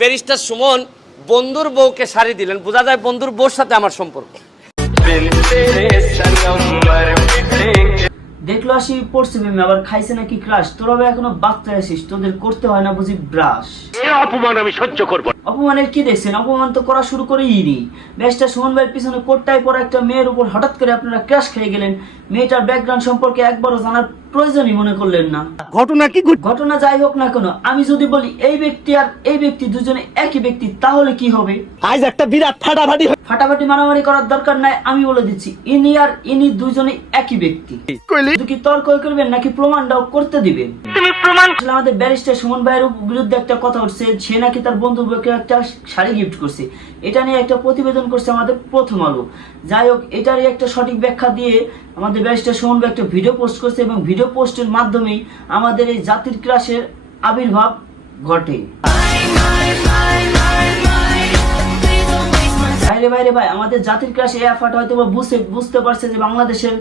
Barrister Suman বন্ধুর বউকে শাড়ি দিলেন, বোঝা যায় বন্ধুর বউর সাথে আমার সম্পর্ক। দেখলো আসি পড়ছে প্রেমে, আবার খাইছে নাকি ক্রাশ। তোরা ভাই এখনো বাচ্চা আছিস, তোদের করতে হয় না বুঝি ব্রাশ। অপমান আমি সহ্য করবো। অপমানের কি দেখছেন? অপমান তো করা শুরু করেই নি। ব্যারিস্টার সুমন ভাইয়ের পিছনে কোটটাই পরা একটা মেয়ের উপর হঠাৎ করে আপনারা ক্রাশ খেয়ে গেলেন। মেয়েটার ব্যাকগ্রাউন্ড সম্পর্কে একবারও জানার প্রয়োজনই মনে করলেন না। ঘটনা কি? ঘটনা যাই হোক না কেন, আমি যদি বলি এই ব্যক্তি আর এই ব্যক্তি দুজনে একই ব্যক্তি, তাহলে কি হবে? আজ একটা বিরাট ফাটাফাটি মারামারি করার দরকার নাই, আমি বলে দিচ্ছি ইনি আর ইনি দুজনে একই ব্যক্তি। শুধু কি তর্ক করবেন নাকি প্রমাণটাও করতে দিবেন? আসলে আমাদের ব্যারিস্টার সুমন ভাইয়ের বিরুদ্ধে একটা কথা উঠছে, সে নাকি তার বন্ধুকে একটা শাড়ি গিফট করছে। এটা নিয়ে একটা প্রতিবেদন করছে আমাদের প্রথম আলো। যাই হোক, এটারই একটা সঠিক ব্যাখ্যা দিয়ে আমাদের ব্যারিস্টার সুমন ভাই একটা ভিডিও পোস্ট করছে এবং ভিডিও পোস্টের মাধ্যমেই আমাদের এই জাতির ক্রাশের আবির্ভাব ঘটে। বাইরে ভাই, আমাদের জাতির ক্রাশ এই আফাটা হয়তো বুঝতে পারছে যে বাংলাদেশের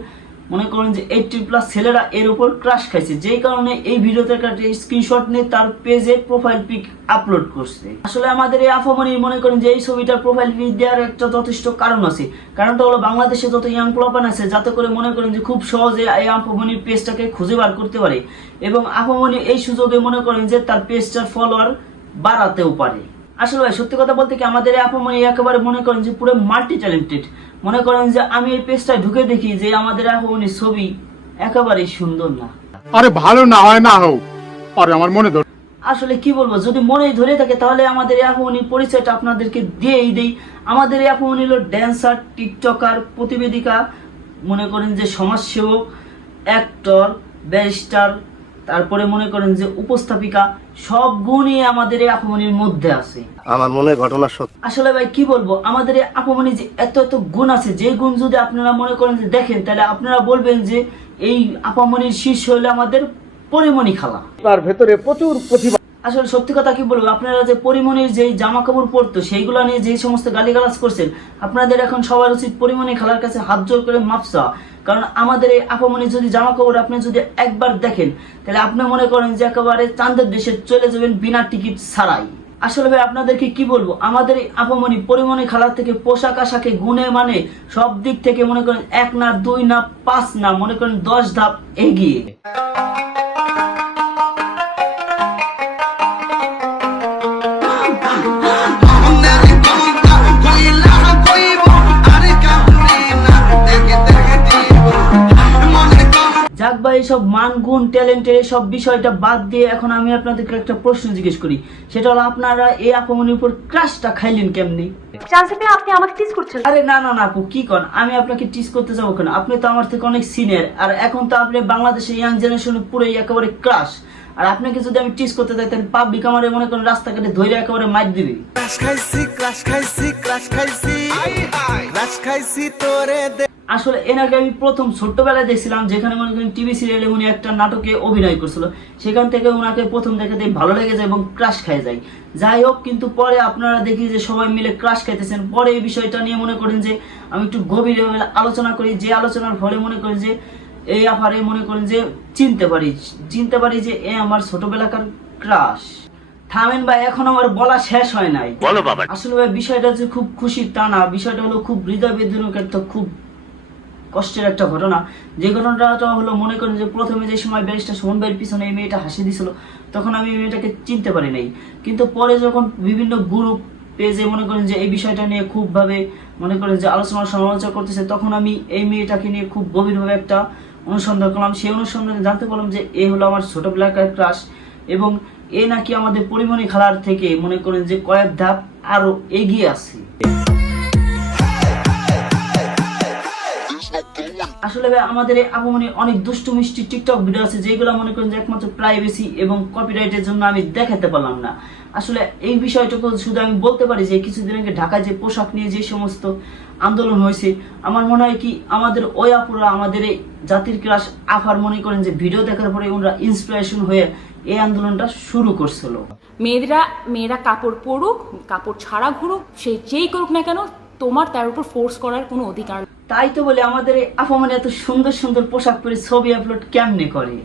মনে করেন যে 80+ ছেলেরা এর উপর ক্রাশ খাইছে, যেই কারণে এই ভিডিওতে একটা স্ক্রিনশট নিয়ে তার পেজে প্রোফাইল পিক আপলোড করছে। আসলে আমাদের এই আফামনির মনে করেন যে এই ছবিটার প্রোফাইল পিক দেওয়ার একটা যথেষ্ট কারণ আছে। কারণটা হলো বাংলাদেশে যত ইয়াং পোলাপান আছে, যাতে করে মনে করেন যে খুব সহজে এই আফামনির পেজটাকে খুঁজে বার করতে পারে এবং আফামনি এই সুযোগে মনে করেন যে তার পেজটার ফলোয়ার বাড়াতেও পারে। আসলে ভাই সত্যি কথা বলতে কি, আমাদের এই আফামনি একেবারে মনে করেন যে পুরো মাল্টি ট্যালেন্টেড। মনে করেন যে আমি এই পেজটায় ঢুকে দেখি যে আমাদের আফামনির ছবি একেবারেই সুন্দর না। আরে ভালো না হয় না হোক, আরে আমার মনে ধর। আসলে কি বলবো, যদি মনেই ধরে থাকে তাহলে আমাদের এই আফামনির পরিচয়টা আপনাদেরকে দিয়েই দেই। আমাদের এই আফামনি হলো ড্যান্সার, টিকটকার, প্রতিবেদিকা, মনে করেন যে সমাজসেবক, অ্যাক্টর, ব্যারিস্টার, তারপরে মনে করেন যে উপস্থাপিকা, সব গুণই আমাদের এই আফামনির মধ্যে আছে। আমার মনে ঘটনা সত্য। আসলে ভাই কি বলবো, আমাদের এই আপামনি যে এত এত গুণ আছে, যে গুণ যদি আপনারা মনে করেন যে দেখেন, তাহলে আপনারা বলবেন যে এই আপামনির শীর্ষ হলো আমাদের পরিমণি খালা। তার ভেতরে প্রচুর প্রতিভা। আসলে সত্যি কথা কি বলবো, আপনারা যে পরিমণির যেই জামা কাপড় পরতো সেইগুলো নিয়ে যে সমস্ত গালিগালাজ করছেন, আপনাদের এখন সবার উচিত পরিমণি খালার কাছে হাত জোর করে মাপ চাওয়া। কারণ আমাদের এই আপামনি যদি জামা কাপড় আপনি যদি একবার দেখেন, তাহলে আপনি মনে করেন যে একেবারে চাঁদের দেশে চলে যাবেন বিনা টিকিট ছাড়াই। আসলে ভাই আপনাদেরকে কি বলবো, আমাদের এই আপামনি পরিমণি খালার থেকে পোশাক আশাকে গুণে মানে সব দিক থেকে মনে করেন 1 না 2 না 5 না মনে করেন 10 ধাপ এগিয়ে। যাক ভাই, এইসব মান গুণ ট্যালেন্টের সব বিষয়টা বাদ দিয়ে এখন আমি আপনাদেরকে একটা প্রশ্ন জিজ্ঞেস করি। সেটা হলো, আপনারা এই আপামনির উপর ক্রাশটা খাইলেন কেমনি? আপনি আমাকে টিজ করছেন? আরে না না না আপু, কি কন, আমি আপনাকে টিজ করতে যাবো কেন? আপনি তো আমার থেকে অনেক সিনিয়র, আর এখন তো আপনি বাংলাদেশের ইয়াং জেনারেশন পুরোই একেবারে ক্রাশ। আর আপনাকে যদি আমি টিজ করতে যাই, তাহলে পাবলিক আমারে মনে করেন রাস্তাঘাটে ধরে একেবারে মাইর দিবে। আসলে এনাকে আমি প্রথম ছোট্টবেলায় দেখছিলাম, যেখানে মনে করেন টিভি সিরিয়ালে উনি একটা নাটকে অভিনয় করছিল। সেখান থেকে ওনাকে প্রথম দেখাতে ভালো লেগে যায় এবং ক্রাশ খাই যায়। যাই হোক, কিন্তু পরে আপনারা দেখি যে সবাই মিলে ক্রাশ খাইতেছেন। পরে এই বিষয়টা নিয়ে মনে করেন যে আমি একটু গভীরে আলোচনা করি, যে আলোচনার ফলে মনে করেন যে এই আফারে মনে করেন যে চিনতে পারি যে এ আমার ছোটবেলাকার ক্রাশ। থামেন ভাই, এখন আমার বলা শেষ হয় নাই। আসলে ভাই বিষয়টা যে খুব খুশির তা না, বিষয়টা হলো খুব হৃদয় বেদনার একটা খুব কষ্টের একটা ঘটনা। যে ঘটনাটা হলো, মনে করেন যে প্রথমে যে সময় ব্যারিস্টার সুমন ভাইয়ের পিছনে এই মেয়েটা হাসি দিছিল, তখন আমি এই মেয়েটাকে চিনতে পারি নাই। কিন্তু পরে যখন বিভিন্ন গ্রুপ পেজে মনে করেন যে এই বিষয়টা নিয়ে খুব ভাবে মনে করেন যে আলোচনা সমালোচনা করতেছে, তখন আমি এই মেয়েটাকে নিয়ে খুব গভীরভাবে একটা অনুসন্ধান করলাম। সেই অনুসন্ধানে জানতে পারলাম যে এ হলো আমার ছোটবেলাকার ক্রাশ এবং এ নাকি আমাদের পরিমণি খালার থেকে মনে করেন যে কয়েক ধাপ আরো এগিয়ে আছে। আসলে ভাই আমাদের এই আপামনির অনেক দুষ্টু মিষ্টি টিকটক ভিডিও আছে, যেগুলো মনে করেন যে একমাত্র প্রাইভেসি এবং কপিরাইটের জন্য আমি দেখাতে পারলাম না। আসলে এই বিষয়টুকু শুধু আমি বলতে পারি যে কিছুদিন আগে ঢাকায় যে পোশাক নিয়ে যে সমস্ত আন্দোলন হয়েছে, আমার মনে হয় কি আমাদের ওই আপুরা আমাদের এই জাতির ক্রাশ আফার মনে করেন যে ভিডিও দেখার পরে ওনারা ইন্সপিরেশন হয়ে এই আন্দোলনটা শুরু করছিল। মেয়েরা কাপড় পরুক, কাপড় ছাড়া ঘুরুক, সে যেই করুক না কেন, তোমার তার উপর ফোর্স করার কোনো অধিকার। তাই তো বলে আমাদের এই আফামনি এত সুন্দর সুন্দর পোশাক পরে ছবি আপলোড কেমনে করে?